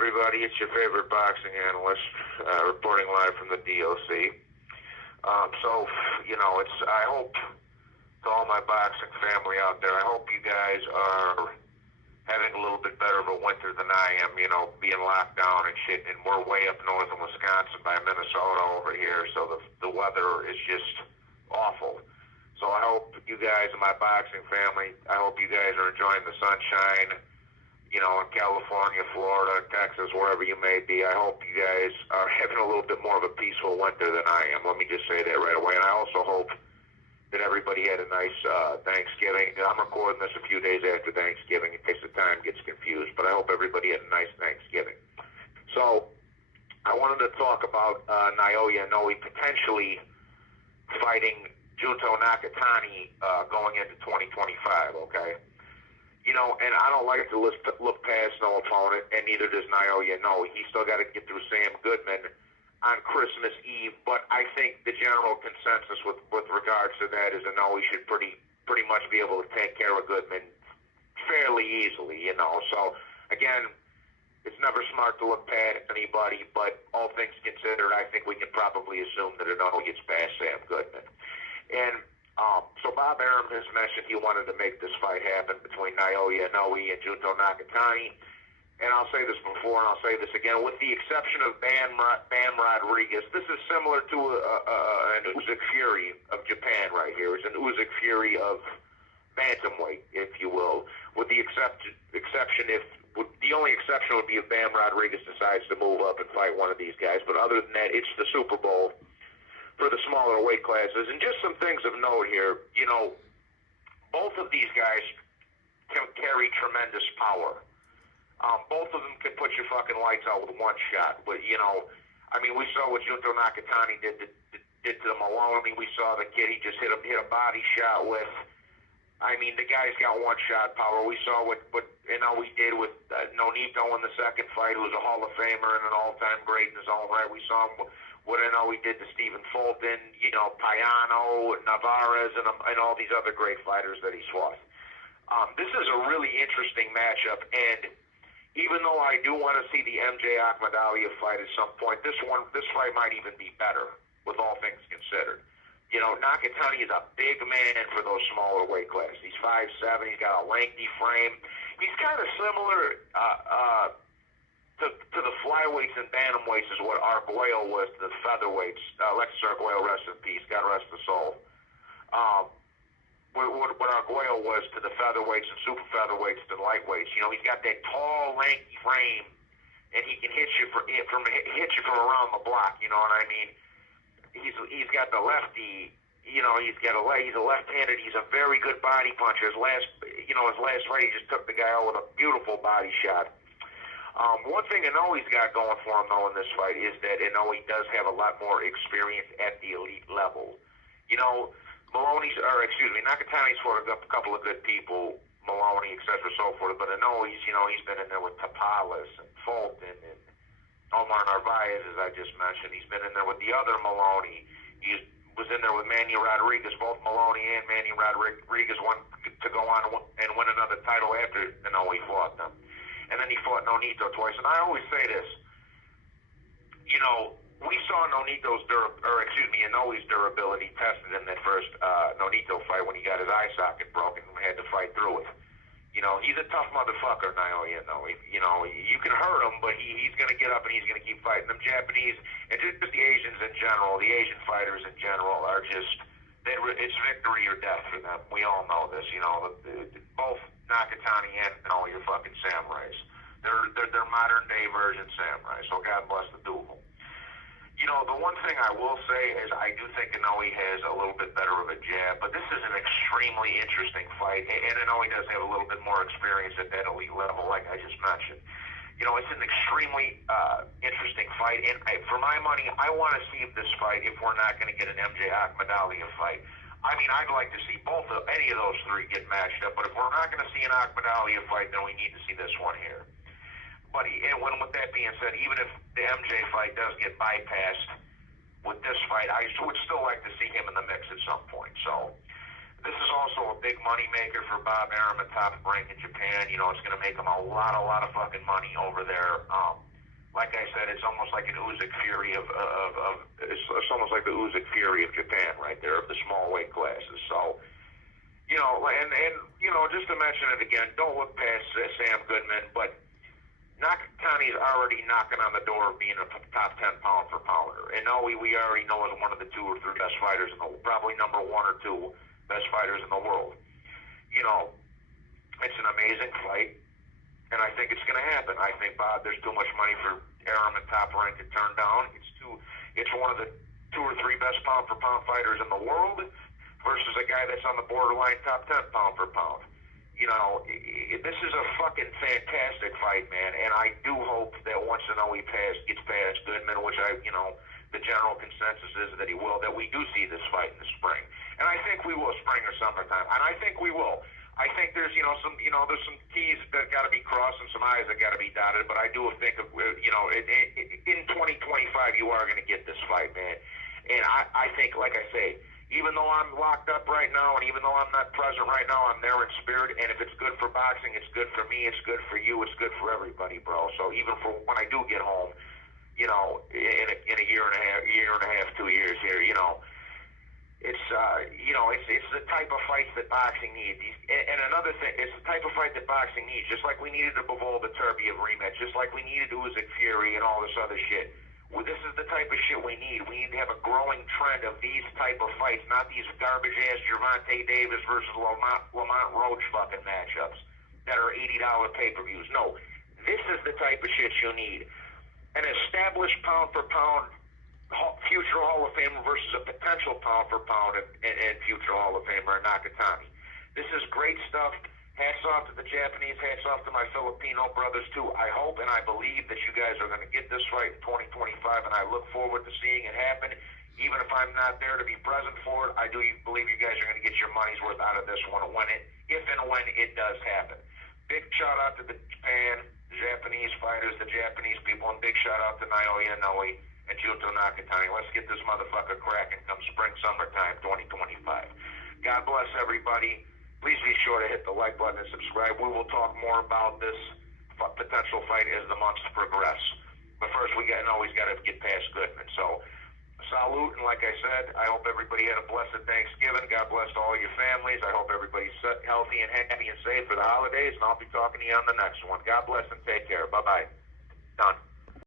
everybody. It's your favorite boxing analyst, reporting live from the DOC. I hope to all my boxing family out there, I hope you guys are having a little bit better of a winter than I am, being locked down and shit, and we're way up north in Wisconsin by Minnesota over here, so the weather is just awful. So I hope you guys and my boxing family, I hope you guys are enjoying the sunshine, in California, Florida, Texas, wherever you may be. I hope you guys are having a little bit more of a peaceful winter than I am. Let me just say that right away. And I also hope that everybody had a nice Thanksgiving. I'm recording this a few days after Thanksgiving in case the time gets confused, but I hope everybody had a nice Thanksgiving. So I wanted to talk about Naoya Inoue potentially fighting Junto Nakatani going into 2025, okay? And I don't like to look past no opponent, and neither does Naoya Inoue. He's still got to get through Sam Goodman on Christmas Eve, but I think the general consensus with regards to that is Inoue should pretty much be able to take care of Goodman fairly easily, So, again, it's never smart to look past anybody, but all things considered, I think we can probably assume that Inoue gets past Sam Goodman. And so Bob Arum has mentioned he wanted to make this fight happen between Naoya Inoue and Junto Nakatani. And I'll say this before, and I'll say this again, with the exception of Bam Rodriguez, this is similar to an Usyk Fury of Japan right here. It's an Usyk Fury of bantamweight, if you will. With the the only exception would be if Bam Rodriguez decides to move up and fight one of these guys. But other than that, it's the Super Bowl for the smaller weight classes. And just some things of note here, both of these guys can carry tremendous power. Both of them can put your fucking lights out with one shot. But, we saw what Junto Nakatani did to the Maloney. We saw the kid, he just hit a body shot with. The guy's got one-shot power. We saw what Inoue did with Nonito in the second fight, who was a Hall of Famer and an all-time great in his own right. We saw him, what Inoue did to Stephen Fulton, Payano, Navarez, and all these other great fighters that he's fought. This is a really interesting matchup, and even though I do want to see the MJ Akhmadaliev fight at some point, this fight might even be better, with all things considered. Nakatani is a big man for those smaller weight classes. He's 5'7", he's got a lengthy frame. He's kind of similar to the flyweights and bantamweights is what Arguello was to the featherweights. Alexis Arguello, rest in peace, God rest his soul. What Arguello was to the featherweights and super featherweights to the lightweights. He's got that tall, lengthy frame, and he can hit you from around the block. You know what I mean? He's got the lefty. He's a left-handed. He's a very good body puncher. His last fight, he just took the guy out with a beautiful body shot. One thing Inoue's got going for him, though, in this fight is that Inoue does have a lot more experience at the elite level. Nakatani's fought a couple of good people, Maloney, etc., so forth, but Inoue's, he's been in there with Tapalis and Fulton and Omar Narvaez, as I just mentioned. He's been in there with the other Maloney. He was in there with Manny Rodriguez. Both Maloney and Manny Rodriguez won to go on and win another title after Inoue fought them. And then he fought Nonito twice. And I always say this, we saw Inoue's durability tested in that first Nonito fight when he got his eye socket broken and had to fight through it. He's a tough motherfucker, Naoya Inoue. You can hurt him, but he's going to get up and he's going to keep fighting. Them Japanese, and just the Asians in general, the Asian fighters in general are just, it's victory or death for them. We all know this, both Nakatani and Inoue are fucking samurais. They're modern-day version samurais, so God bless the two of them. The one thing I will say is I do think Inoue has a little bit better of a jab, but this is an extremely interesting fight, and Inoue does have a little bit more experience at that elite level, like I just mentioned. It's an extremely interesting fight, and for my money, I want to see if this fight, if we're not going to get an MJ Akhmadaliev fight. I'd like to see any of those three get matched up, but if we're not going to see an Akhmadaliev fight, then we need to see this one here. But with that being said, even if the MJ fight does get bypassed with this fight, I would still like to see him in the mix at some point. So this is also a big money maker for Bob Arum at Top Rank in Japan. It's going to make him a lot of fucking money over there. like I said, it's almost like an Usyk Fury it's almost like the Usyk Fury of Japan right there, of the small weight classes. So, you know, and you know, just to mention it again, don't look past Sam Goodman, but Nakatani is already knocking on the door of being a top 10 pound for pounder. And Inoue, we already know, is one of the 2 or 3 best fighters in the world, probably number 1 or 2 best fighters in the world. You know, it's an amazing fight. And I think it's going to happen. I think, Bob, there's too much money for Arum and Top Rank to turn down. It's one of the 2 or 3 best pound for pound fighters in the world versus a guy that's on the borderline top 10 pound for pound. You know, this is a fucking fantastic fight, man. And I do hope that once Inoue gets past Goodman, which the general consensus is that he will, that we do see this fight in the spring. And I think we will, spring or summertime. And I think we will. I think there's, there's some T's that got to be crossed and some I's that got to be dotted, but I do think, in 2025, you are going to get this fight, man. And I think, like I say, even though I'm locked up right now and even though I'm not present right now, I'm there in spirit, and if it's good for boxing, it's good for me, it's good for you, it's good for everybody, bro. So even for when I do get home, in a year and a half, 2 years here, it's the type of fights that boxing needs. And another thing, it's the type of fight that boxing needs. Just like we needed a Bivol Beterbiev rematch, just like we needed Usyk Fury and all this other shit. Well, this is the type of shit we need. We need to have a growing trend of these type of fights, not these garbage-ass Gervonta Davis versus Lamont Roach fucking matchups that are $80 pay-per-views. No, this is the type of shit you need. An established pound-for-pound future Hall of Famer versus a potential pound-for-pound and future Hall of Famer, Nakatani. This is great stuff. Hats off to the Japanese. Hats off to my Filipino brothers, too. I hope and I believe that you guys are going to get this fight in 2025, and I look forward to seeing it happen. Even if I'm not there to be present for it, I do believe you guys are going to get your money's worth out of this one if and when it does happen. Big shout-out to the Japan, the Japanese fighters, the Japanese people, and big shout-out to Naoya Inoue and Junto Nakatani. Let's get this motherfucker cracking come spring, summertime, 2025. God bless everybody. Please be sure to hit the like button and subscribe. We will talk more about this potential fight as the months progress. But first, we always got to get past Goodman. So, salute, and like I said, I hope everybody had a blessed Thanksgiving. God bless all your families. I hope everybody's healthy and happy and safe for the holidays, and I'll be talking to you on the next one. God bless and take care. Bye-bye. Done.